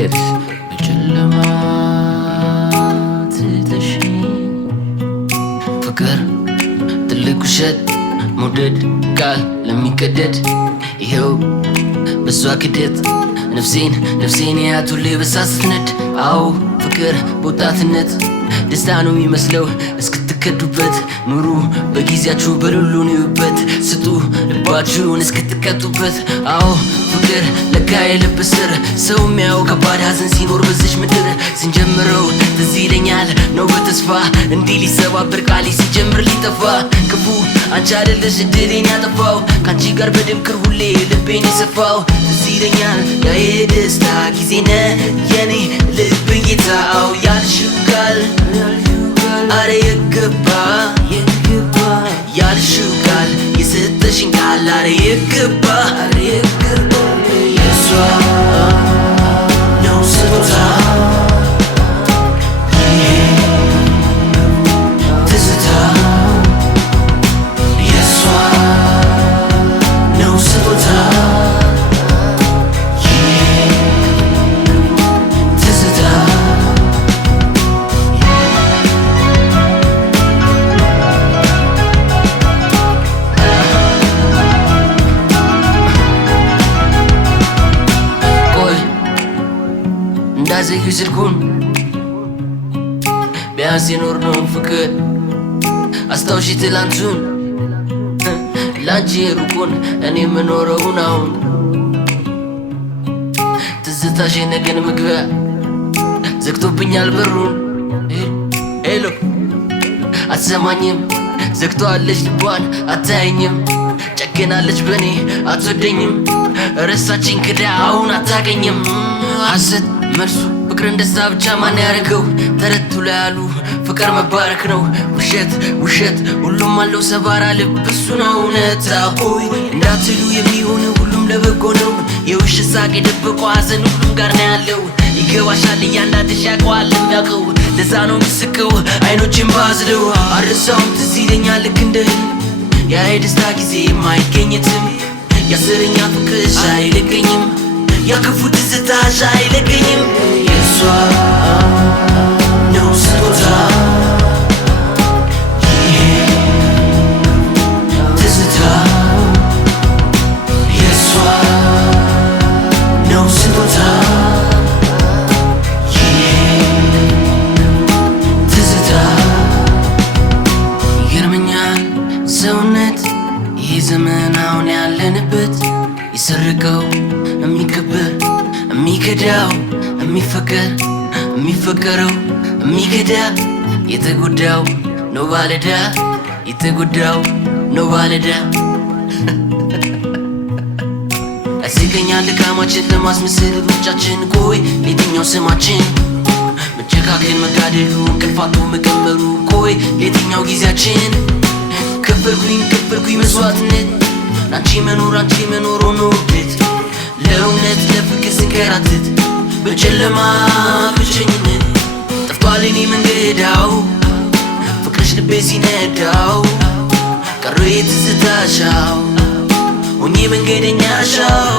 መንገድ በጨለማ ትተሽኝ ፍቅር ትልቅ ውሸት መውደድ ቃል ለሚቀደድ ይኸው በሷ ክደት ነፍሴን ያት ሁሌ በሳ ስትነድ አዎ ፍቅር በወጣትነት ደስታ ነው የሚመስለው እስክትከዱበት ኑሩ በጊዜያችሁ በሉሉን ይዩበት ስጡ ልባችሁን እስክትቀጡበት አዎ ፍቅር ለካ የልብ ስር ሰው የሚያየው ከባድ ሐዘን ሲኖር በዚች ምድር ስንጀምረው ትዝ ይለኛል ነው በተስፋ እንዲህ ሊሰባበር ቃሌ ሲጀምር ሊጠፋ ክፉ አንቺ አይደለሽ እድሌን ያጠፋው ከአንቺ ጋር በድምክር ሁሌ ልቤን የሰፋው ትዝ ይለኛል ያ የደስታ ጊዜ ነው የኔ ልብ ጌታው ያልሽው ቃል አረ የገባ ያልሽው ቃል የሰጠሽኝ ቃል አረ የገባ የሷ ነው ስጦታ ይሄ ትዝታ የሷ ነው ስጦታ እንዳዘዩ ስልኩን ቢያንስ የኖርነውን ፍቅር አስታውሺ ትላንቱን ላንቺ ሩቁን እኔ የምኖረውን አሁን ትዝታሽ የነገን መግቢያ ዘግቶብኛል በሩን ሄሎ አትሰማኝም ዘግቶአለች ልቧን አታየኝም ጨክናለች በኔ አትወደኝም ረሳችኝ ክዳ አሁን አታገኝም ሐሰት መልሱ ፍቅርን ደስታ ብቻ ማን ያደረገው ተረቱ ላይ ያሉ ፍቅር መባረክ ነው ውሸት ሁሉም አለው ሰባራ ልብ እሱ ነው እውነታ ሆይ እንዳትሉ የሚሆን ሁሉም ለበጎ ነው የውሸት ሳቅ የደበቀው ሐዘን ሁሉም ጋር ነው ያለው ይገባሻል እያንዳንድሽ ያውቀዋል የሚያውቀው ለዛ ነው ምስቀው አይኖችን ባዝለው አረሳውም ትዝ ይለኛል ልክ እንደ ያ የደስታ ጊዜ የማይገኝትም የአስረኛ ፍቅርሽ አይለቀኝም ያክፉ ትዝታሽ አይለቀኝም የሷ ነው ስጦታ ይሄ ትዝታ የሷ ነው ስጦታ ይሄ ትዝታ ይገርመኛል ሰውነት ይህ ዘመን አሁን ያለንበት ይሰርቀው የሚከበር የሚከዳው የሚፈቀረው የሚከዳ የተጎዳው ነው ባለዳ የተጎዳው ነው ባለዳ ያስቀኛል ድካማችን ለማስመሰል ሩጫችን ቆይ ለየትኛው ስማችን መጨካከን መጋደሉ እንቅልፋቱ መቀመሩ ቆይ ለየትኛው ጊዜያችን ከበርኩኝ መስዋዕትነት አንቺ መኖር ሆኖ ውዴት ለእውነት ለፍቅር ስንከራተት በጨለማ ብቸኝነት ጠፍቷል የኔ መንገዳው ፍቅርሽ ልቤ ሲነዳው ቀረ የትዝታሻው ሆኜ መንገደኛሻው